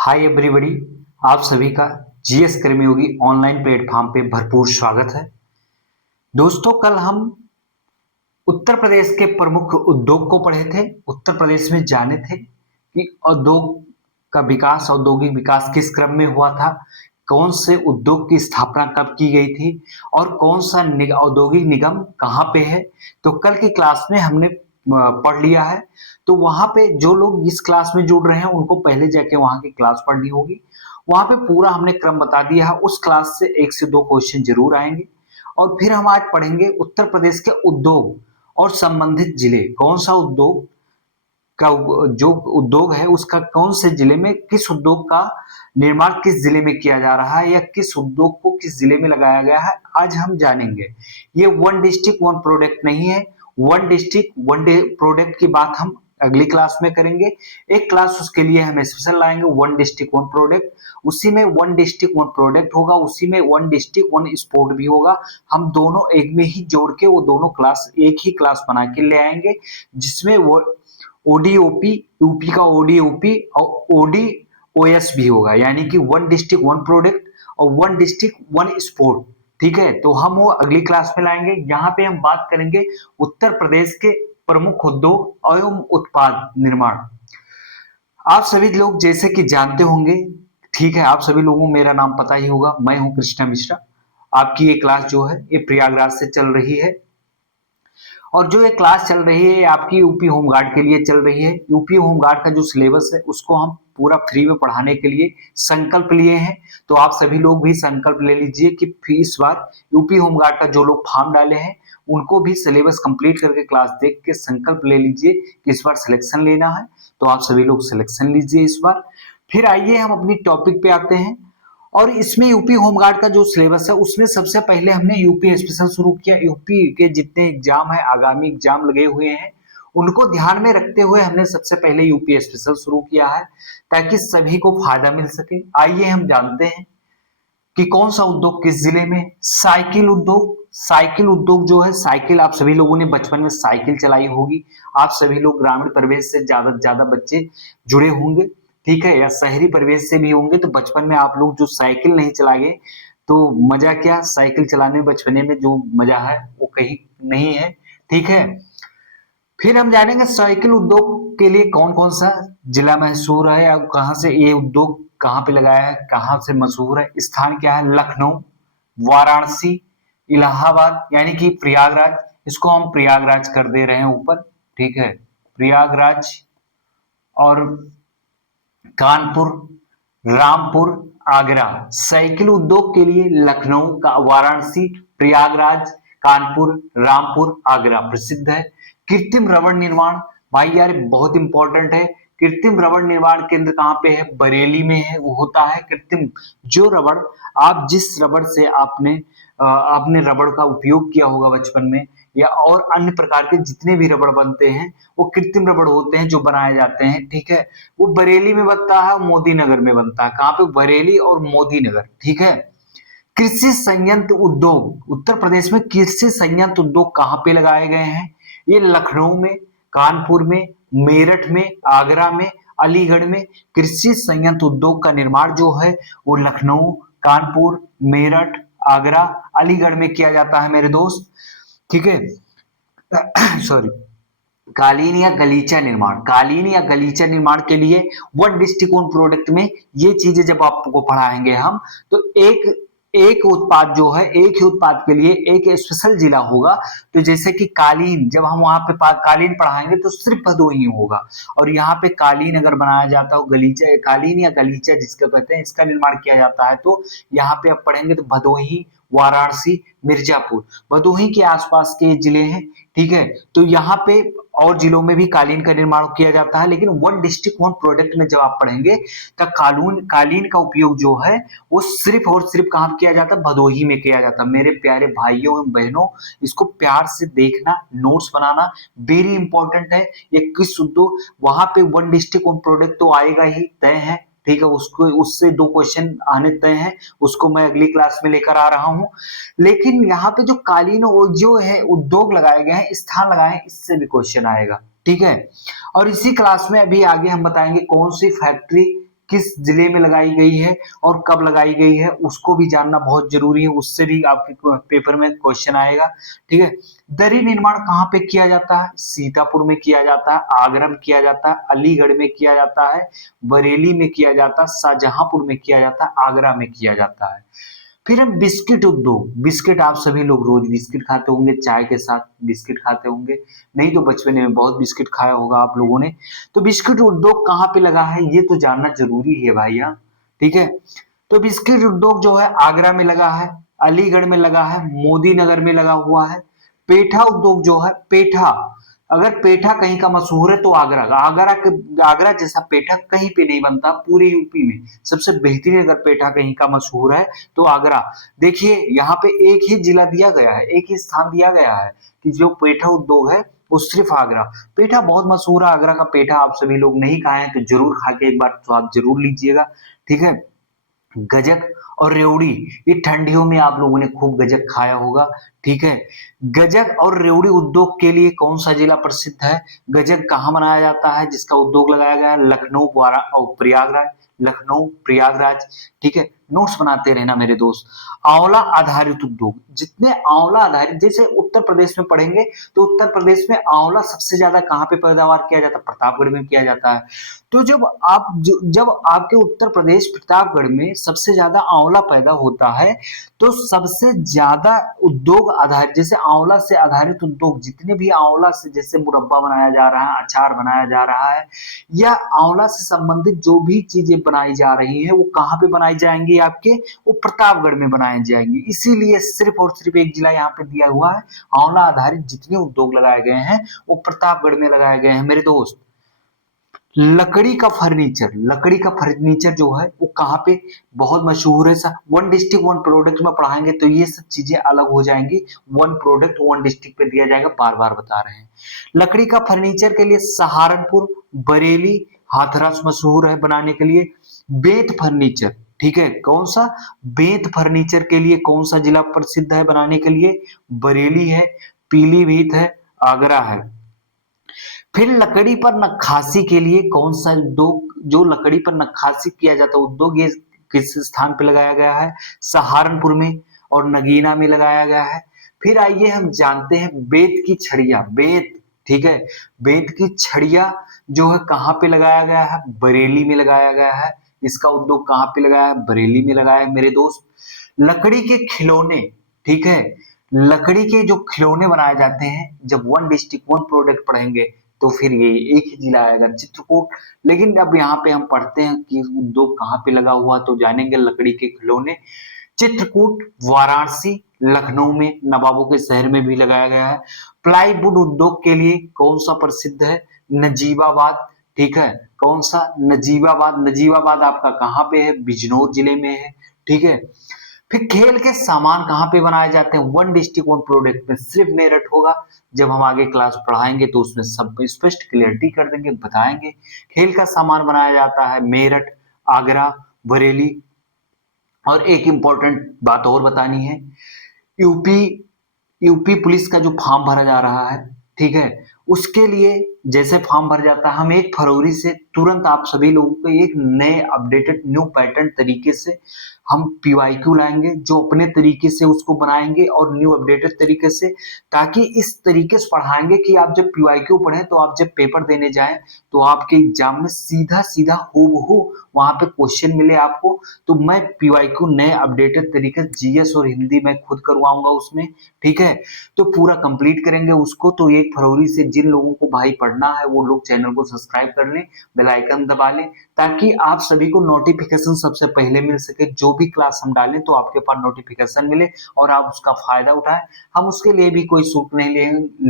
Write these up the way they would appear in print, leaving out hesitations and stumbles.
Hi everybody, आप सभी का जीएस कर्मयोगी ऑनलाइन प्लेटफॉर्म पे भरपूर स्वागत है। दोस्तों, कल हम उत्तर प्रदेश के प्रमुख उद्योग को पढ़े थे। उत्तर प्रदेश में जाने थे कि उद्योग का विकास, औद्योगिक विकास किस क्रम में हुआ था, कौन से उद्योग की स्थापना कब की गई थी और कौन सा औद्योगिक निगम कहाँ पे है। तो कल की क्लास में हमने पढ़ लिया है। तो वहां पे जो लोग इस क्लास में जुड़ रहे हैं उनको पहले जाके वहां की क्लास पढ़नी होगी। वहां पे पूरा हमने क्रम बता दिया है। उस क्लास से 1 से 2 क्वेश्चन जरूर आएंगे। और फिर हम आज पढ़ेंगे उत्तर प्रदेश के उद्योग और संबंधित जिले। कौन सा उद्योग का जो उद्योग है उसका कौन से जिले में, किस उद्योग का निर्माण किस जिले में किया जा रहा है या किस उद्योग को किस जिले में लगाया गया है, आज हम जानेंगे। ये वन डिस्ट्रिक्ट वन प्रोडक्ट नहीं है। वन डिस्ट्रिक्ट वन प्रोडक्ट की बात हम अगली क्लास में करेंगे। एक क्लास उसके लिए हम स्पेशल लाएंगे, वन डिस्ट्रिक्ट वन प्रोडक्ट। उसी में वन डिस्ट्रिक्ट वन प्रोडक्ट होगा, उसी में वन डिस्ट्रिक्ट वन स्पोर्ट भी होगा। हम दोनों एक में ही जोड़ के वो दोनों क्लास एक ही क्लास बना के ले आएंगे, जिसमें वो ओडीओपी, यूपी का ओडीओपी और ओडीओएस भी होगा, यानी कि वन डिस्ट्रिक्ट वन प्रोडक्ट और वन डिस्ट्रिक्ट वन स्पोर्ट। ठीक है, तो हम वो अगली क्लास में लाएंगे। यहाँ पे हम बात करेंगे उत्तर प्रदेश के प्रमुख उद्योग एवं उत्पाद निर्माण। आप सभी लोग जैसे कि जानते होंगे, ठीक है, आप सभी लोगों को मेरा नाम पता ही होगा। मैं हूं कृष्णा मिश्रा। आपकी ये क्लास जो है ये प्रयागराज से चल रही है और जो ये क्लास चल रही है आपकी यूपी होमगार्ड के लिए चल रही है। यूपी होमगार्ड का जो सिलेबस है उसको हम पूरा फ्री में पढ़ाने के लिए संकल्प लिए हैं। तो आप सभी लोग भी संकल्प ले लीजिए कि इस बार यूपी होमगार्ड का जो लोग फॉर्म डाले हैं उनको भी सिलेबस कंप्लीट करके क्लास देख के संकल्प ले लीजिए कि इस बार सिलेक्शन लेना है। तो आप सभी लोग सिलेक्शन लीजिए इस बार। फिर आइए हम अपनी टॉपिक पे आते हैं। और इसमें यूपी होमगार्ड का जो सिलेबस है उसमें सबसे पहले हमने यूपी स्पेशल शुरू किया। यूपी के जितने एग्जाम है, आगामी एग्जाम लगे हुए हैं, उनको ध्यान में रखते हुए हमने सबसे पहले यूपी स्पेशल शुरू किया है ताकि सभी को फायदा मिल सके। आइए हम जानते हैं कि कौन सा उद्योग किस जिले में। साइकिल उद्योग। साइकिल उद्योग जो है, साइकिल आप सभी लोगों ने बचपन में साइकिल चलाई होगी। आप सभी लोग ग्रामीण परिवेश से ज्यादा बच्चे जुड़े होंगे, ठीक है, या शहरी परिवेश से भी होंगे। तो बचपन में आप लोग जो साइकिल नहीं चलाए तो मजा क्या, साइकिल चलाने में बचपने में जो मजा है वो कहीं नहीं है। ठीक है, फिर हम जानेंगे साइकिल उद्योग के लिए कौन कौन सा जिला मशहूर है या कहाँ से ये उद्योग कहाँ पे लगाया है, कहाँ से मशहूर है। स्थान क्या है, लखनऊ, वाराणसी, इलाहाबाद, यानी कि प्रयागराज। इसको हम प्रयागराज कर दे रहे हैं ऊपर, ठीक है, प्रयागराज और कानपुर, रामपुर, आगरा। साइकिल उद्योग के लिए लखनऊ का, वाराणसी, प्रयागराज, कानपुर, रामपुर, आगरा प्रसिद्ध है। कृत्रिम रबड़ निर्माण, भाई यार बहुत इंपॉर्टेंट है। कृत्रिम रबड़ निर्माण केंद्र कहाँ पे है, बरेली में है। वो होता है कृत्रिम, जो रबड़ आप जिस रबड़ से आपने रबड़ का उपयोग किया होगा बचपन में, या और अन्य प्रकार के जितने भी रबड़ बनते हैं वो कृत्रिम रबड़ होते हैं जो बनाए जाते हैं। ठीक है, वो बरेली में बनता है, मोदी नगर में बनता है। कहाँ पे, बरेली और मोदी नगर। ठीक है, कृषि संयंत्र उद्योग। उत्तर प्रदेश में कृषि संयंत्र उद्योग कहाँ पे लगाए गए हैं, ये लखनऊ में, कानपुर में, मेरठ में, आगरा में, अलीगढ़ में। कृषि संयंत्र उद्योग का निर्माण जो है वो लखनऊ, कानपुर, मेरठ, आगरा, अलीगढ़ में किया जाता है मेरे दोस्त। ठीक है सॉरी। कालीन या गलीचा निर्माण, कालीन या गलीचा निर्माण के लिए वन डिस्ट्रिक्ट वन प्रोडक्ट में ये चीजें जब आपको पढ़ाएंगे हम, तो एक एक उत्पाद जो है, एक ही उत्पाद के लिए एक स्पेशल जिला होगा। तो जैसे कि कालीन, जब हम वहां पे कालीन पढ़ाएंगे तो सिर्फ भदोही होगा। और यहाँ पे कालीन अगर बनाया जाता हो, गलीचा, कालीन या गलीचा जिसका कहते हैं, इसका निर्माण किया जाता है, तो यहाँ पे आप पढ़ेंगे तो भदोही, वाराणसी, मिर्जापुर, भदोही के आसपास के जिले हैं। ठीक है, तो यहाँ पे और जिलों में भी कालीन का निर्माण किया जाता है, लेकिन वन डिस्ट्रिक्ट वन प्रोडक्ट में जब आप पढ़ेंगे तब कालीन का उपयोग जो है वो सिर्फ और सिर्फ कहाँ किया जाता है, भदोही में किया जाता है। मेरे प्यारे भाइयों एवं बहनों, इसको प्यार से देखना, नोट्स बनाना वेरी इंपॉर्टेंट है। ये किस उद्योग, वहां पे वन डिस्ट्रिक्ट वन प्रोडक्ट तो आएगा ही, तय है। ठीक है, उसको उससे 2 क्वेश्चन आने तय हैं, उसको मैं अगली क्लास में लेकर आ रहा हूं। लेकिन यहाँ पे जो कालीन जो है उद्योग लगाए गए हैं, स्थान लगाए हैं, इससे भी क्वेश्चन आएगा। ठीक है, और इसी क्लास में अभी आगे हम बताएंगे कौन सी फैक्ट्री किस जिले में लगाई गई है और कब लगाई गई है उसको भी जानना बहुत जरूरी है, उससे भी आपके पेपर में क्वेश्चन आएगा। ठीक है, दरी निर्माण कहाँ पे किया जाता है? सीतापुर में किया जाता है, आगरा में किया जाता है, अलीगढ़ में किया जाता है, बरेली में किया जाता है, शाहजहांपुर में किया जाता है, आगरा में किया जाता है। फिर हम बिस्किट उद्योग, बिस्किट आप सभी लोग रोज बिस्किट खाते होंगे, चाय के साथ बिस्किट खाते होंगे, नहीं तो बचपन में बहुत बिस्किट खाया होगा आप लोगों ने। तो बिस्किट उद्योग कहाँ पे लगा है ये तो जानना जरूरी है भैया। ठीक है, तो बिस्किट उद्योग जो है आगरा में लगा है, अलीगढ़ में लगा है, मोदी नगर में लगा हुआ है। पेठा उद्योग जो है, पेठा, अगर पेठा कहीं का मशहूर है तो आगरा का। आगरा जैसा पेठा कहीं पे नहीं बनता पूरे यूपी में। सबसे बेहतरीन अगर पेठा कहीं का मशहूर है तो आगरा। देखिए यहाँ पे एक ही जिला दिया गया है, एक ही स्थान दिया गया है कि जो पेठा उद्योग है वो सिर्फ आगरा। पेठा बहुत मशहूर है, आगरा का पेठा आप सभी लोग नहीं खाए हैं तो जरूर खा के एक बार स्वाद जरूर लीजिएगा। ठीक है, गजक और रेवड़ी, ये ठंडियों में आप लोगों ने खूब गजक खाया होगा। ठीक है, गजक और रेवड़ी उद्योग के लिए कौन सा जिला प्रसिद्ध है? गजक कहाँ बनाया जाता है जिसका उद्योग लगाया गया है? लखनऊ और प्रयागराज, लखनऊ प्रयागराज। ठीक है, नोट्स बनाते रहना मेरे दोस्त। आंवला आधारित उद्योग, जितने आंवला आधारित, जैसे उत्तर प्रदेश में पढ़ेंगे तो उत्तर प्रदेश में आंवला सबसे ज्यादा कहाँ पे पैदावार किया जाता है? प्रतापगढ़ में किया जाता है। तो जब आपके उत्तर प्रदेश प्रतापगढ़ में सबसे ज्यादा आंवला पैदा होता है तो सबसे ज्यादा उद्योग आधारित, जैसे आंवला से आधारित उद्योग जितने भी आंवला से जैसे मुरब्बा बनाया जा रहा है, अचार बनाया जा रहा है, या आंवला से संबंधित जो भी चीजें बनाई जा रही है वो कहाँ पे बनाई जाएंगी? आपके वो प्रतापगढ़ में बनाई जाएंगी। इसीलिए सिर्फ और सिर्फ एक जिला यहाँ पे दिया हुआ है, आंवला आधारित जितने उद्योग लगाए गए हैं वो प्रतापगढ़ में लगाए गए हैं मेरे दोस्त। लकड़ी का फर्नीचर, लकड़ी का फर्नीचर जो है वो कहाँ पे बहुत मशहूर है? Sir one district one product में पढ़ाएंगे तो ये सब चीजें अलग हो जाएंगी। वन प्रोडक्ट वन डिस्ट्रिक्ट पे दिया जाएगा, बार बार बता रहे हैं। लकड़ी का फर्नीचर के लिए सहारनपुर, बरेली, हाथरस मशहूर है बनाने के लिए। बेंत फर्नीचर, ठीक है, कौन सा? बेंत फर्नीचर के लिए कौन सा जिला प्रसिद्ध है बनाने के लिए? बरेली है, पीलीभीत है, आगरा है। फिर लकड़ी पर नक्काशी के लिए कौन सा उद्योग, जो लकड़ी पर नक्काशी किया जाता है उद्योग, ये किस स्थान पे लगाया गया है? सहारनपुर में और नगीना में लगाया गया है। फिर आइए हम जानते हैं बेंत की छड़िया, बेंत, ठीक है, बेंत की छड़िया जो है कहाँ पे लगाया गया है? बरेली में लगाया गया है। इसका उद्योग कहाँ पे लगाया है? बरेली में लगाया है मेरे दोस्त। लकड़ी के खिलौने, ठीक है, लकड़ी के जो खिलौने बनाए जाते हैं, जब वन डिस्ट्रिक्ट वन प्रोडक्ट पढ़ेंगे तो फिर ये एक ही जिला आएगा, चित्रकूट। लेकिन अब यहाँ पे हम पढ़ते हैं कि उद्योग कहाँ पे लगा हुआ तो जानेंगे लकड़ी के खिलौने। चित्रकूट, वाराणसी, लखनऊ में नवाबों के शहर में भी लगाया गया है। प्लाईवुड उद्योग के लिए कौन सा प्रसिद्ध है? नजीबाबाद, ठीक है, कौन सा? नजीबाबाद। नजीबाबाद आपका कहाँ पे है? बिजनौर जिले में है। ठीक है, फिर खेल के सामान कहाँ पे बनाए जाते हैं? वन डिस्ट्रिक्ट वन प्रोडक्ट में सिर्फ मेरठ होगा। जब हम आगे क्लास पढ़ाएंगे तो उसमें सब स्पष्ट क्लियरिटी कर देंगे, बताएंगे। खेल का सामान बनाया जाता है मेरठ, आगरा, बरेली। और एक इंपॉर्टेंट बात और बतानी है, यूपी यूपी पुलिस का जो फॉर्म भरा जा रहा है, ठीक है, उसके लिए जैसे फॉर्म भर जाता है, हम 1 फरवरी से तुरंत आप सभी लोगों को एक नए अपडेटेड न्यू पैटर्न तरीके से हम पीवाईक्यू लाएंगे, जो अपने तरीके से उसको बनाएंगे और न्यू अपडेटेड तरीके से, ताकि इस तरीके से पढ़ाएंगे कि आप जब पीवाईक्यू पढ़ें तो आप जब पेपर देने जाएं तो आपके एग्जाम में सीधा सीधा हूबहू वहां पे क्वेश्चन मिले आपको। तो मैं पीवाईक्यू नए अपडेटेड तरीके जीएस और हिंदी में खुद करवाऊंगा उसमें। ठीक है, तो पूरा कंप्लीट करेंगे उसको। तो 1 फरवरी से जिन लोगों को भाई पढ़ना है वो लोग चैनल को सब्सक्राइब कर लें, बेल आइकन दबा लें, ताकि आप सभी को नोटिफिकेशन सबसे पहले मिल सके। जो भी क्लास हम डालें तो आपके पास नोटिफिकेशन मिले और आप उसका फायदा उठाएं। हम उसके लिए भी कोई शुल्क नहीं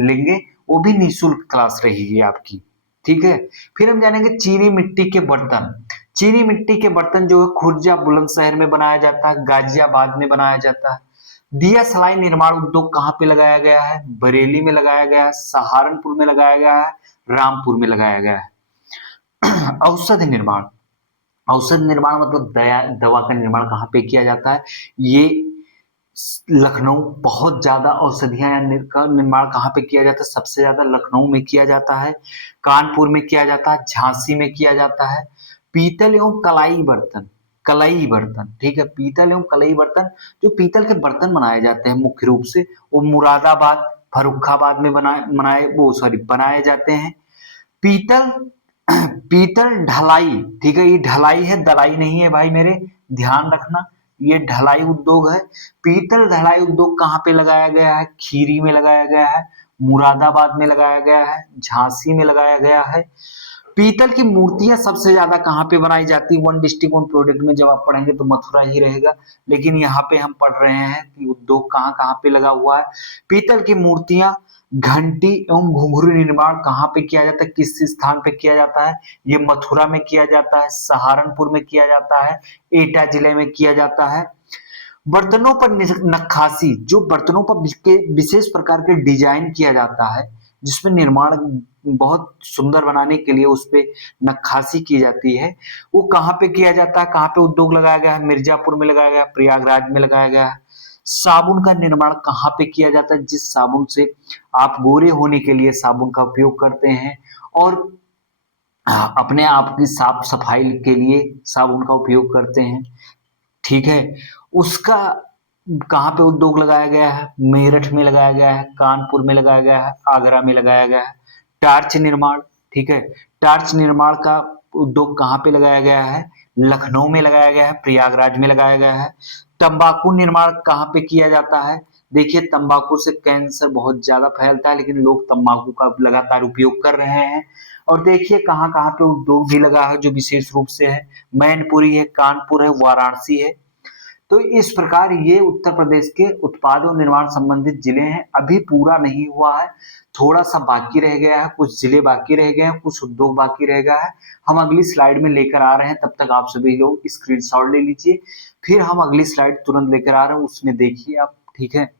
लेंगे, वो भी निःशुल्क क्लास रहेगी आपकी। ठीक है, फिर हम जानेंगे चीनी मिट्टी के बर्तन। चीनी मिट्टी के बर्तन जो है खुर्जा बुलंदशहर में बनाया जाता है, गाजियाबाद में बनाया जाता है। दिया सलाई निर्माण उद्योग कहाँ पे लगाया गया है? बरेली में लगाया गया है, सहारनपुर में लगाया गया है, रामपुर में लगाया गया है। औषधि निर्माण, औषध निर्माण मतलब दवा का निर्माण कहाँ पे किया जाता है? ये लखनऊ, बहुत ज्यादा औषधियां का निर्माण कहाँ पे किया जाता है? सबसे ज्यादा लखनऊ में किया जाता है। कानपुर में किया जाता है, झांसी में किया जाता है। पीतल एवं कलाई बर्तन, कलई बर्तन, ठीक है, पीतल एवं कलई बर्तन, जो पीतल के बर्तन बनाए जाते हैं मुख्य रूप से वो मुरादाबाद, फर्रुखाबाद में बनाए जाते हैं। पीतल पीतल ढलाई, ठीक है, ये ढलाई है, दलाई नहीं है भाई मेरे, ध्यान रखना, ये ढलाई उद्योग है। पीतल ढलाई उद्योग कहाँ पे लगाया गया है? खीरी में लगाया गया है, मुरादाबाद में लगाया गया है, झांसी में लगाया गया है। पीतल की मूर्तियां सबसे ज्यादा कहाँ पे बनाई जाती है? वन डिस्ट्रिक्ट वन प्रोडक्ट में जब आप पढ़ेंगे तो मथुरा ही रहेगा, लेकिन यहाँ पे हम पढ़ रहे हैं कि उद्योग कहाँ कहाँ पे लगा हुआ है। पीतल की मूर्तियां, घंटी एवं घुंघरू निर्माण कहाँ पे किया जाता है, किस स्थान पे किया जाता है? ये मथुरा में किया जाता है, सहारनपुर में किया जाता है, एटा जिले में किया जाता है। बर्तनों पर नक्काशी, जो बर्तनों पर विशेष प्रकार के डिजाइन किया जाता है, जिसमें निर्माण बहुत सुंदर बनाने के लिए उस पे नक्काशी की जाती है, वो कहाँ पे किया जाता है? कहाँ पे उद्योग लगाया गया है? मिर्जापुर में लगाया गया है, प्रयागराज में लगाया गया है। साबुन का निर्माण कहाँ पे किया जाता है? जिस साबुन से आप गोरे होने के लिए साबुन का उपयोग करते हैं और अपने आप की साफ सफाई के लिए साबुन का उपयोग करते हैं, ठीक है, उसका कहाँ पे उद्योग लगाया गया है? मेरठ में लगाया गया है, कानपुर में लगाया गया है, आगरा में लगाया गया है। टार्च निर्माण, ठीक है, टार्च निर्माण का उद्योग कहाँ पे लगाया गया है? लखनऊ में लगाया गया है, प्रयागराज में लगाया गया है। तंबाकू निर्माण कहाँ पे किया जाता है? देखिए, तंबाकू से कैंसर बहुत ज्यादा फैलता है, लेकिन लोग तंबाकू का लगातार उपयोग कर रहे हैं। और देखिए कहाँ कहाँ पे उद्योग भी लगा है जो विशेष रूप से है, मैनपुरी है, कानपुर है, वाराणसी है। तो इस प्रकार ये उत्तर प्रदेश के उत्पाद और निर्माण संबंधित जिले हैं। अभी पूरा नहीं हुआ है, थोड़ा सा बाकी रह गया है, कुछ जिले बाकी रह गए हैं, कुछ उद्योग बाकी रह गया है। हम अगली स्लाइड में लेकर आ रहे हैं, तब तक आप सभी लोग स्क्रीनशॉट ले लीजिए, फिर हम अगली स्लाइड तुरंत लेकर आ रहे हैं, उसमें देखिए आप, ठीक है।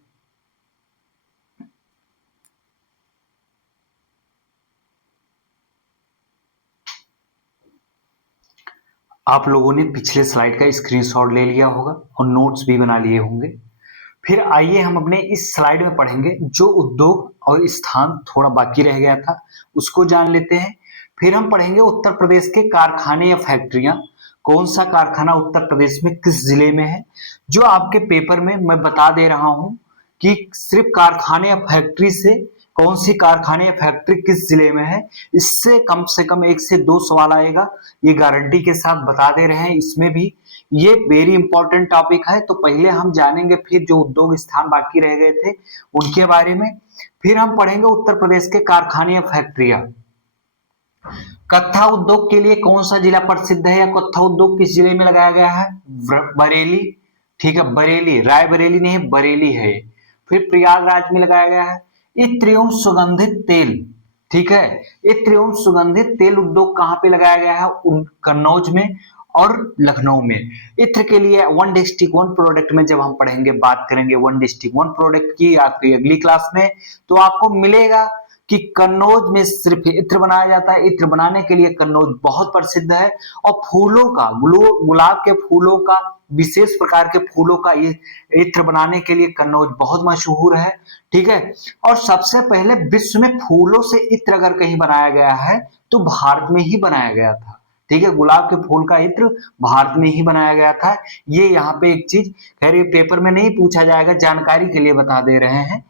आप लोगों ने पिछले स्लाइड का स्क्रीनशॉट ले लिया होगा और नोट्स भी बना लिए होंगे। फिर आइए हम अपने इस स्लाइड में पढ़ेंगे जो उद्योग और स्थान थोड़ा बाकी रह गया था उसको जान लेते हैं। फिर हम पढ़ेंगे उत्तर प्रदेश के कारखाने या फैक्ट्रियां, कौन सा कारखाना उत्तर प्रदेश में किस जिले में है। जो आपके पेपर में मैं बता दे रहा हूं कि सिर्फ कारखाने या फैक्ट्री से कौन सी कारखाने या फैक्ट्री किस जिले में है, इससे कम से कम 1 से 2 सवाल आएगा, ये गारंटी के साथ बता दे रहे हैं। इसमें भी ये वेरी इंपॉर्टेंट टॉपिक है, तो पहले हम जानेंगे फिर जो उद्योग स्थान बाकी रह गए थे उनके बारे में। फिर हम पढ़ेंगे उत्तर प्रदेश के कारखाने या फैक्ट्रियां। कत्था उद्योग के लिए कौन सा जिला प्रसिद्ध है या कत्था उद्योग किस जिले में लगाया गया है? बरेली, ठीक है, बरेली, रायबरेली नहीं, बरेली है। फिर प्रयागराज में लगाया गया है। इत्र एवं सुगंधित तेल, ठीक है, इत्र एवं सुगंधित तेल उद्योग कहाँ पे लगाया गया है? कन्नौज में और लखनऊ में। इत्र के लिए वन डिस्ट्रिक्ट वन प्रोडक्ट में जब हम पढ़ेंगे, बात करेंगे वन डिस्ट्रिक्ट वन प्रोडक्ट की आपकी अगली क्लास में, तो आपको मिलेगा कि कन्नौज में सिर्फ इत्र बनाया जाता है। इत्र बनाने के लिए कन्नौज बहुत प्रसिद्ध है और फूलों का, गुलाब के फूलों का, विशेष प्रकार के फूलों का ये इत्र बनाने के लिए कन्नौज बहुत मशहूर है, ठीक है। और सबसे पहले विश्व में फूलों से इत्र अगर कहीं बनाया गया है तो भारत में ही बनाया गया था, ठीक है, गुलाब के फूल का इत्र भारत में ही बनाया गया था। ये यहाँ पे एक चीज, खैर ये पेपर में नहीं पूछा जाएगा, जानकारी के लिए बता दे रहे हैं।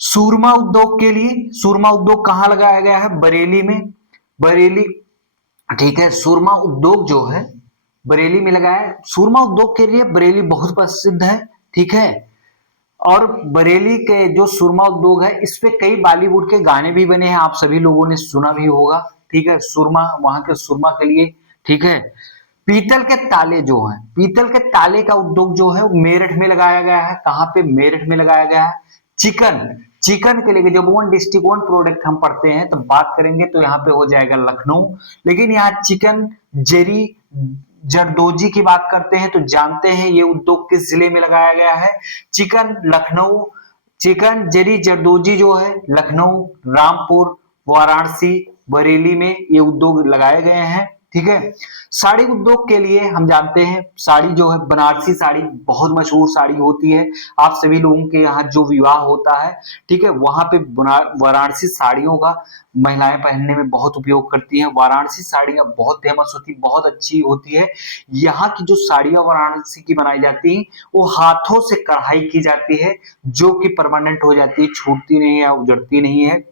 सूरमा उद्योग के लिए, सूरमा उद्योग कहाँ लगाया गया है? बरेली में, बरेली, ठीक है, सूरमा उद्योग जो है बरेली में लगाया है। सूरमा उद्योग के लिए बरेली बहुत प्रसिद्ध है, ठीक है। और बरेली के जो सूरमा उद्योग है इस पे कई बॉलीवुड के गाने भी बने हैं, आप सभी लोगों ने सुना भी होगा, ठीक है, सूरमा, वहां के सूरमा के लिए, ठीक है। पीतल के ताले जो हैं, पीतल के ताले का उद्योग जो है मेरठ में लगाया गया है। कहाँ पे? मेरठ में लगाया गया है। चिकन, चिकन के लिए जब वन डिस्ट्रिक्ट वन प्रोडक्ट हम पढ़ते हैं तो बात करेंगे तो यहाँ पे हो जाएगा लखनऊ, लेकिन यहाँ चिकन जरी जरदोजी की बात करते हैं तो जानते हैं ये उद्योग किस जिले में लगाया गया है? चिकन लखनऊ, चिकन जरी जरदोजी जो है लखनऊ, रामपुर, वाराणसी, बरेली में ये उद्योग लगाए गए हैं, ठीक है। साड़ी उद्योग के लिए हम जानते हैं साड़ी जो है बनारसी साड़ी बहुत मशहूर साड़ी होती है। आप सभी लोगों के यहाँ जो विवाह होता है, ठीक है, वहां पे वाराणसी साड़ियों का महिलाएं पहनने में बहुत उपयोग करती हैं। वाराणसी साड़ियां बहुत फेमस होती, बहुत अच्छी होती है। यहाँ की जो साड़ियां वाराणसी की बनाई जाती हैं वो हाथों से कढ़ाई की जाती है, जो कि परमानेंट हो जाती है, छूटती नहीं है, उजड़ती नहीं है।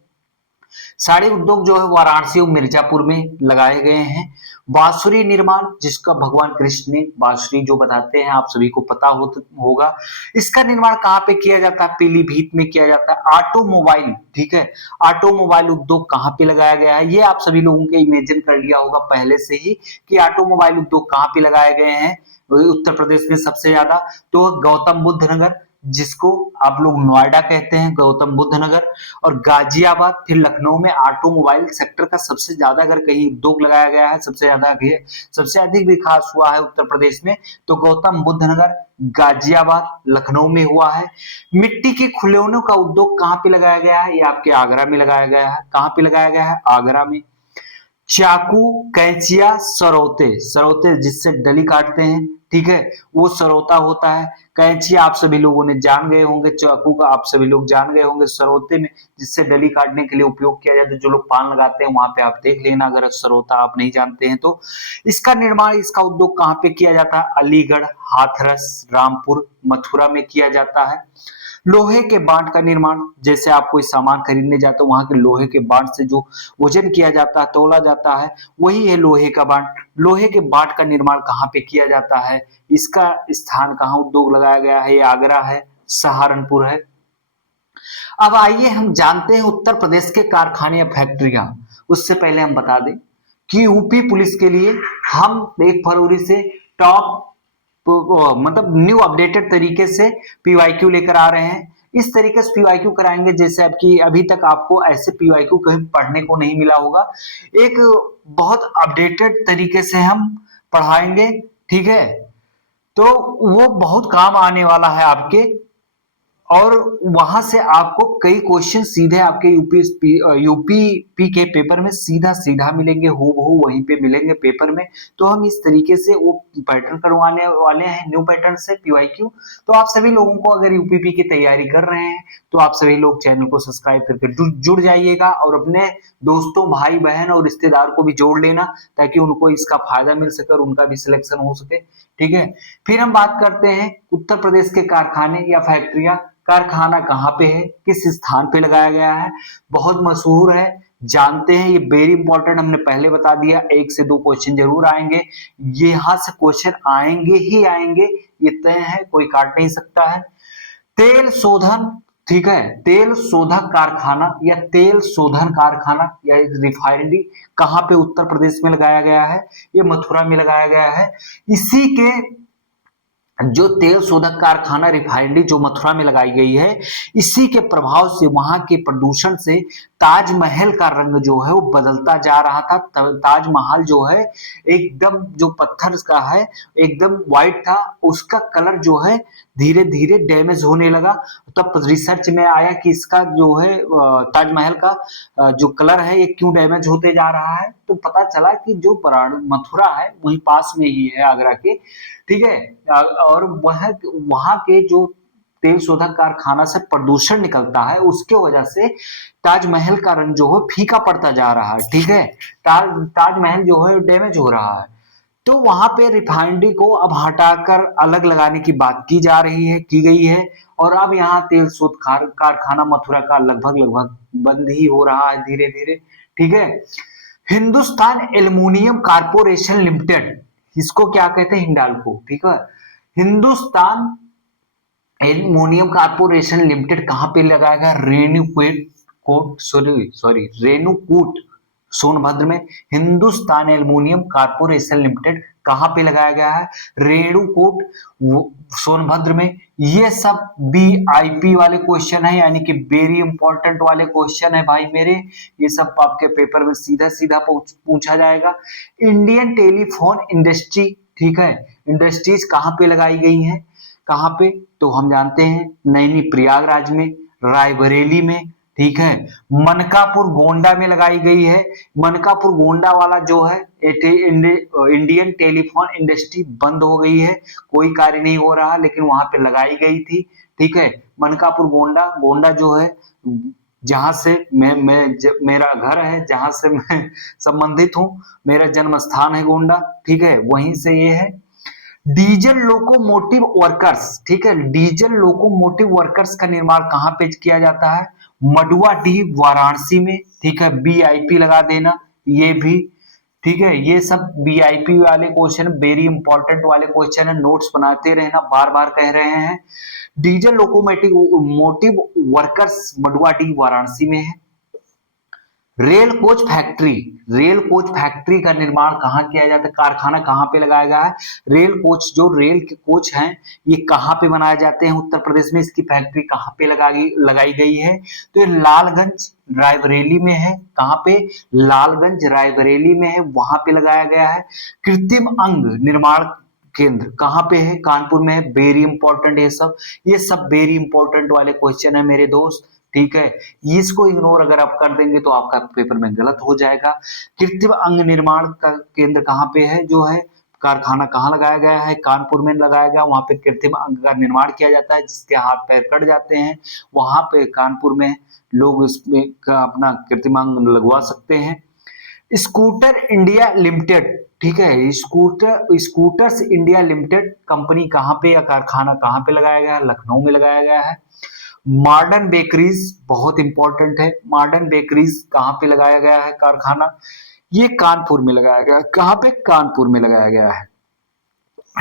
साड़ी उद्योग जो है वाराणसी और मिर्जापुर में लगाए गए हैं। बांसुरी निर्माण, जिसका भगवान कृष्ण ने बांसुरी जो बताते हैं, आप सभी को पता होगा। इसका निर्माण कहाँ पे किया जाता है? पीलीभीत में किया जाता है। ऑटोमोबाइल, ठीक है, ऑटोमोबाइल उद्योग कहाँ पे लगाया गया है? ये आप सभी लोगों के इमेजिन कर लिया होगा पहले से ही कि ऑटोमोबाइल उद्योग कहाँ पे लगाए गए हैं। उत्तर प्रदेश में सबसे ज्यादा तो गौतम बुद्ध नगर, जिसको आप लोग नोएडा कहते हैं, गौतम बुद्ध नगर, और गाजियाबाद, फिर लखनऊ में ऑटोमोबाइल सेक्टर का सबसे ज्यादा अगर कहीं उद्योग लगाया गया है, सबसे अधिक विकास हुआ है उत्तर प्रदेश में, तो गौतम बुद्ध नगर, गाजियाबाद, लखनऊ में हुआ है। मिट्टी के खिलौनों का उद्योग कहाँ पे लगाया गया है? ये आपके आगरा में लगाया गया है। कहाँ पे लगाया गया है? आगरा में। चाकू, कैंचिया, सरौते, सरौते जिससे डली काटते हैं, ठीक है, वो सरौता होता है। कैंची आप सभी लोगों ने जान गए होंगे, चाकू का आप सभी लोग जान गए होंगे। सरौते में जिससे डली काटने के लिए उपयोग किया जाता है, जो लोग पान लगाते हैं वहां पे आप देख लेना अगर सरौता आप नहीं जानते हैं तो। इसका निर्माण, इसका उद्योग कहाँ पे किया जाता है? अलीगढ़, हाथरस, रामपुर, मथुरा में किया जाता है। लोहे के बांट का निर्माण, जैसे आप कोई सामान खरीदने जाते हो, वहां के लोहे के बांट से जो वजन किया जाता है, तोला जाता है, वही है लोहे का बांट। लोहे के बांट का निर्माण कहाँ पे किया जाता है? इसका स्थान कहाँ उद्योग लगाया गया है? ये आगरा है, सहारनपुर है। अब आइए हम जानते हैं उत्तर प्रदेश के कारखाने या फैक्ट्रियां। उससे पहले हम बता दें कि यूपी पुलिस के लिए हम 1 फरवरी से टॉप मतलब न्यू अपडेटेड तरीके से पीवाईक्यू लेकर आ रहे हैं। इस तरीके से पीवाईक्यू कराएंगे जैसे आपकी अभी तक आपको ऐसे पीवाईक्यू कहीं पढ़ने को नहीं मिला होगा। एक बहुत अपडेटेड तरीके से हम पढ़ाएंगे, ठीक है, तो वो बहुत काम आने वाला है आपके। और वहां से आपको कई क्वेश्चन सीधे आपके यूपी के पेपर में सीधा सीधा मिलेंगे, हूबहू वहीं पे मिलेंगे पेपर में। तो हम इस तरीके से वो पैटर्न करवाने वाले हैं, न्यू पैटर्न से पीवाईक्यू। तो आप सभी लोगों को अगर यूपीपी की तैयारी कर रहे हैं तो आप सभी लोग चैनल को सब्सक्राइब करके जुड़ जाइएगा और अपने दोस्तों, भाई बहन और रिश्तेदार को भी जोड़ लेना, ताकि उनको इसका फायदा मिल सके और उनका भी सिलेक्शन हो सके, ठीक है। फिर हम बात करते हैं उत्तर प्रदेश के कारखाने या फैक्ट्रियां। कारखाना कहाँ पे है, किस स्थान पे लगाया गया है? बहुत मशहूर है, जानते हैं, ये वेरी इंपॉर्टेंट, हमने पहले बता दिया। 1 से 2 क्वेश्चन जरूर आएंगे, यहाँ से क्वेश्चन आएंगे ही आएंगे, ये तय है, कोई काट नहीं सकता है। तेल शोधन, ठीक है, तेल शोधक कारखाना या तेल शोधन कारखाना या रिफाइनरी कहाँ पे उत्तर प्रदेश में लगाया गया है? ये मथुरा में लगाया गया है। इसी के जो तेल शोधक कारखाना रिफाइनरी जो मथुरा में लगाई गई है, इसी के प्रभाव से, वहां के प्रदूषण से ताजमहल का रंग जो है वो बदलता जा रहा था। ताजमहल जो है एकदम जो पत्थर का है एकदम व्हाइट था, उसका कलर जो है धीरे धीरे डैमेज होने लगा। तब रिसर्च में आया कि इसका जो है ताजमहल का जो कलर है ये क्यों डैमेज होते जा रहा है। तो पता चला कि जो मथुरा है वही पास में ही है आगरा के, ठीक है, और वहां के जो तेल शोधक कारखाना से प्रदूषण निकलता है उसके वजह से ताजमहल का रंग जो है फीका पड़ता जा रहा है, ठीक है, ताजमहल जो है डैमेज हो रहा है। तो वहां पे रिफाइनरी को अब हटाकर अलग लगाने की बात की जा रही है, की गई है, और अब यहाँ तेल शोध कारखाना मथुरा का लगभग लगभग बंद ही हो रहा है धीरे धीरे, ठीक है। हिंदुस्तान एल्युमिनियम कारपोरेशन लिमिटेड, इसको क्या कहते हैं? हिंडाल्को, ठीक है। हिंदुस्तान एल्युमिनियम कारपोरेशन लिमिटेड कहां पे लगाया गया? रेणुकूट सोनभद्र में। हिंदुस्तान एल्युमिनियम कारपोरेशन लिमिटेड कहां पे लगाया गया है? रेणुकूट सोनभद्र में। ये सब बीआईपी वाले क्वेश्चन है, यानी कि वेरी इंपॉर्टेंट वाले क्वेश्चन है भाई मेरे, ये सब आपके पेपर में सीधा सीधा पूछा जाएगा। इंडियन टेलीफोन इंडस्ट्री, ठीक है, इंडस्ट्रीज कहां पे लगाई गई हैं? कहां पे? तो हम जानते हैं नैनी प्रयागराज में, रायबरेली में, ठीक है। मनकापुर गोंडा में लगाई गई है। मनकापुर गोंडा वाला जो है इंडियन टेलीफोन इंडस्ट्री बंद हो गई है, कोई कार्य नहीं हो रहा, लेकिन वहां पे लगाई गई थी। ठीक है। मनकापुर गोंडा, गोंडा जो है जहां से मेरा घर है, जहां से मैं संबंधित हूँ, मेरा जन्म स्थान है गोंडा। ठीक है, वहीं से ये है। डीजल लोकोमोटिव वर्कर्स, ठीक है, डीजल लोकोमोटिव वर्कर्स का निर्माण कहां पे किया जाता है? मडुवाडीह वाराणसी में। ठीक है, बीआईपी लगा देना ये भी। ठीक है, ये सब बीआईपी वाले क्वेश्चन, वेरी इंपॉर्टेंट वाले क्वेश्चन है, नोट्स बनाते रहना, बार बार कह रहे हैं। Diesel locomotive motive workers Manduadih Varanasi में है। Rail coach factory, rail coach factory का निर्माण कहाँ किया जाता है, कारखाना कहाँ पे लगाया गया है? रेल कोच, जो रेल के कोच हैं, ये कहाँ पे बनाए जाते हैं उत्तर प्रदेश में, इसकी फैक्ट्री कहाँ पे लगाई गई है? तो ये लालगंज रायबरेली में है। कहाँ पे? लालगंज रायबरेली में है, वहां पे लगाया गया है। कृत्रिम अंग निर्माण केंद्र कहाँ पे है? कानपुर में है। वेरी इंपॉर्टेंट, ये सब वेरी इंपॉर्टेंट वाले क्वेश्चन है मेरे दोस्त। ठीक है, इसको इग्नोर अगर आप कर देंगे तो आपका पेपर में गलत हो जाएगा। कृत्रिम अंग निर्माण का केंद्र कहाँ पे है, जो है कारखाना कहाँ लगाया गया है? कानपुर में लगाया गया, वहां पे कृत्रिम अंग का निर्माण किया जाता है, जिसके हाथ पैर कट जाते हैं, वहां पे कानपुर में लोग इसमें अपना कृत्रिम अंग लगवा सकते हैं। स्कूटर इंडिया लिमिटेड, ठीक है, स्कूटर्स इंडिया लिमिटेड कंपनी कहाँ पे या कारखाना कहाँ पे लगाया गया है? लखनऊ में लगाया गया है। मॉडर्न बेकरीज बहुत इंपॉर्टेंट है, मॉडर्न बेकरीज कहाँ पे लगाया गया है कारखाना? ये कानपुर में लगाया गया है। कहाँ पे? कानपुर में लगाया गया है।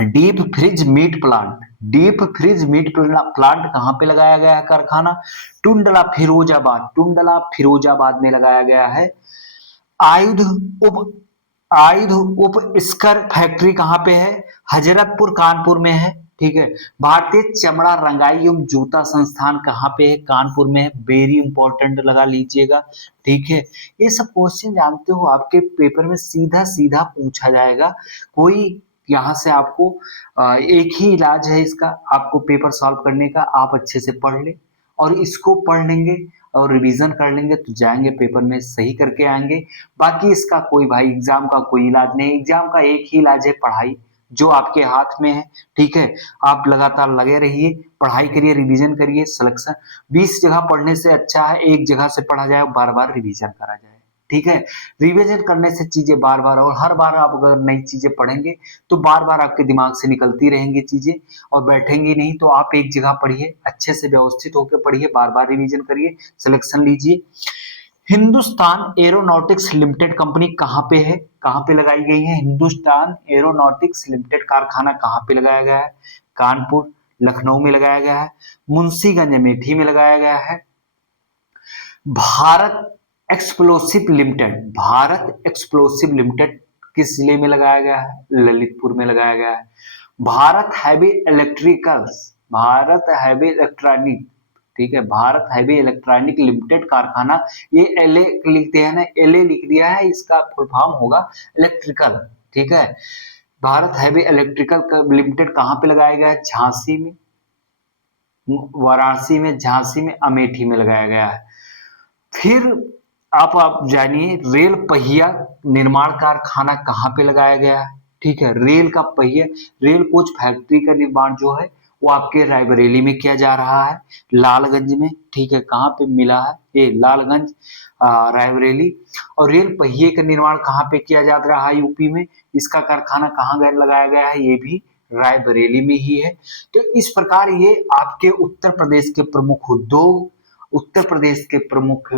Deep fridge meat plant, deep fridge meat plant कहाँ पे लगाया गया है कारखाना? टुंडला फिरोजाबाद, टुंडला फिरोजाबाद में लगाया गया है। आयुध उप आयुध उपस्कर फैक्ट्री कहाँ पे है? हजरतपुर कानपुर में है। ठीक है। भारतीय चमड़ा रंगाई एवं जूता संस्थान कहाँ पे है? कानपुर में है। वेरी इंपॉर्टेंट लगा लीजिएगा। ठीक है, ये सब क्वेश्चन जानते हो आपके पेपर में सीधा सीधा पूछा जाएगा। कोई यहाँ से आपको एक ही इलाज है इसका, आपको पेपर सॉल्व करने का, आप अच्छे से पढ़ ले और इसको पढ़ लेंगे और रिवीजन कर लेंगे तो जाएंगे पेपर में सही करके आएंगे। बाकी इसका कोई भाई एग्जाम का कोई इलाज नहीं, एग्जाम का एक ही इलाज है, पढ़ाई जो आपके हाथ में है। ठीक है, आप लगातार लगे रहिए, पढ़ाई करिए, रिवीजन करिए। सिलेक्शन 20 जगह पढ़ने से अच्छा है एक जगह से पढ़ा जाए, बार बार रिवीजन करा जाए। ठीक है, रिवीजन करने से चीजें बार बार और हर बार आप अगर नई चीजें पढ़ेंगे तो बार बार आपके दिमाग से निकलती रहेंगी चीजें और बैठेंगी नहीं। तो आप एक जगह पढ़िए, अच्छे से व्यवस्थित होकर पढ़िए, बार बार रिवीजन करिए, सिलेक्शन लीजिए। हिंदुस्तान एरोनॉटिक्स लिमिटेड कंपनी कहाँ पे है, कहाँ पे लगाई गई है? हिंदुस्तान एरोनॉटिक्स लिमिटेड कारखाना कहाँ पे लगाया गया है? कानपुर, लखनऊ में लगाया गया है। मुंशीगंज अमेठी में लगाया गया है। Bharat explosive limited, Bharat explosive limited किस जिले में लगाया गया है? ललितपुर में लगाया गया है। Bharat heavy electricals, Bharat heavy electronic, ठीक है, भारत हैवी इलेक्ट्रॉनिक लिमिटेड कारखाना, ये एलए लिख दिया है ना, एलए लिख दिया है, इसका फुल फॉर्म होगा इलेक्ट्रिकल। ठीक है, भारत हैवी इलेक्ट्रिकल लिमिटेड कहाँ पे लगाया गया है? झांसी में, वाराणसी में, झांसी में, अमेठी में लगाया गया है। फिर आप जानिए रेल पहिया निर्माण कारखाना कहाँ पे लगाया गया है? ठीक है, रेल का पहिया, रेल कोच फैक्ट्री का निर्माण जो है वो आपके रायबरेली में किया जा रहा है, लालगंज में। ठीक है, कहाँ पे मिला है? ये लालगंज रायबरेली। और रेल पहिए का निर्माण कहाँ पे किया जा रहा है? यूपी में। इसका कारखाना कहाँ लगाया गया है? ये भी रायबरेली में ही है। तो इस प्रकार ये आपके उत्तर प्रदेश के प्रमुख उद्योग, उत्तर प्रदेश के प्रमुख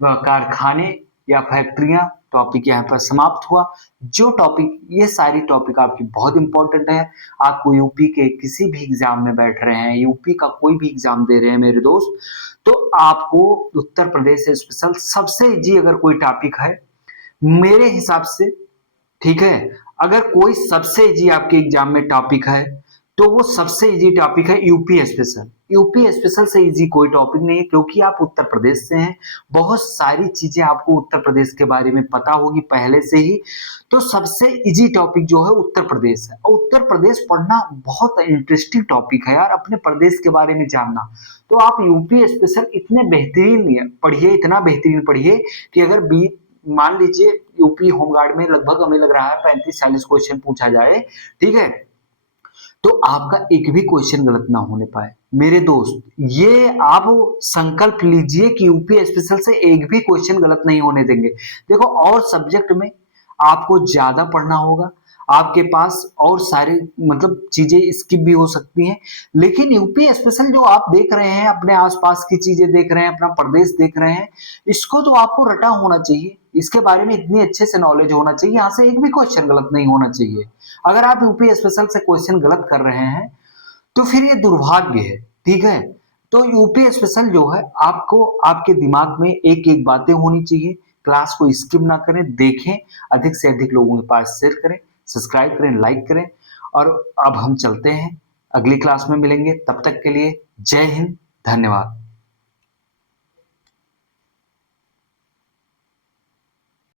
कारखाने या फैक्ट्रियां टॉपिक यहाँ पर समाप्त हुआ। जो टॉपिक, ये सारी टॉपिक आपकी बहुत इंपॉर्टेंट है। आपको यूपी के किसी भी एग्जाम में बैठ रहे हैं, यूपी का कोई भी एग्जाम दे रहे हैं मेरे दोस्त, तो आपको उत्तर प्रदेश से स्पेशल सबसे इजी अगर कोई टॉपिक है मेरे हिसाब से, ठीक है, अगर कोई सबसे इजी आपके एग्जाम में टॉपिक है तो वो सबसे इजी टॉपिक है यूपी स्पेशल। यूपी स्पेशल से इजी कोई टॉपिक नहीं है, क्योंकि आप उत्तर प्रदेश से हैं। बहुत सारी चीजें आपको उत्तर प्रदेश के बारे में पता होगी पहले से ही। तो सबसे इजी टॉपिक जो है उत्तर प्रदेश है, और उत्तर प्रदेश पढ़ना बहुत इंटरेस्टिंग टॉपिक है यार, अपने प्रदेश के बारे में जानना। तो आप यूपी स्पेशल इतने बेहतरीन पढ़िए, इतना बेहतरीन पढ़िए कि अगर बी मान लीजिए यूपी होमगार्ड में लगभग हमें लग रहा है 35-40 क्वेश्चन पूछा जाए, ठीक है, तो आपका एक भी क्वेश्चन गलत ना होने पाए। मेरे दोस्त, ये आप संकल्प लीजिए कि यूपी स्पेशल से एक भी क्वेश्चन गलत नहीं होने देंगे। देखो, और सब्जेक्ट में आपको ज्यादा पढ़ना होगा, आपके पास और सारी मतलब चीजें स्किप भी हो सकती हैं, लेकिन यूपी स्पेशल जो आप देख रहे हैं, अपने आसपास की चीजें देख रहे हैं, अपना प्रदेश देख रहे हैं, इसको तो आपको रटा होना चाहिए, इसके बारे में इतनी अच्छे से नॉलेज होना चाहिए, यहाँ से एक भी क्वेश्चन गलत नहीं होना चाहिए। अगर आप यूपी स्पेशल से क्वेश्चन गलत कर रहे हैं तो फिर ये दुर्भाग्य है, ठीक है। तो यूपी स्पेशल जो है, आपको आपके दिमाग में एक एक बातें होनी चाहिए। क्लास को स्किप ना करें, देखें, अधिक से अधिक लोगों के पास शेयर करें, सब्सक्राइब करें, लाइक करें। और अब हम चलते हैं, अगली क्लास में मिलेंगे, तब तक के लिए जय हिंद, धन्यवाद।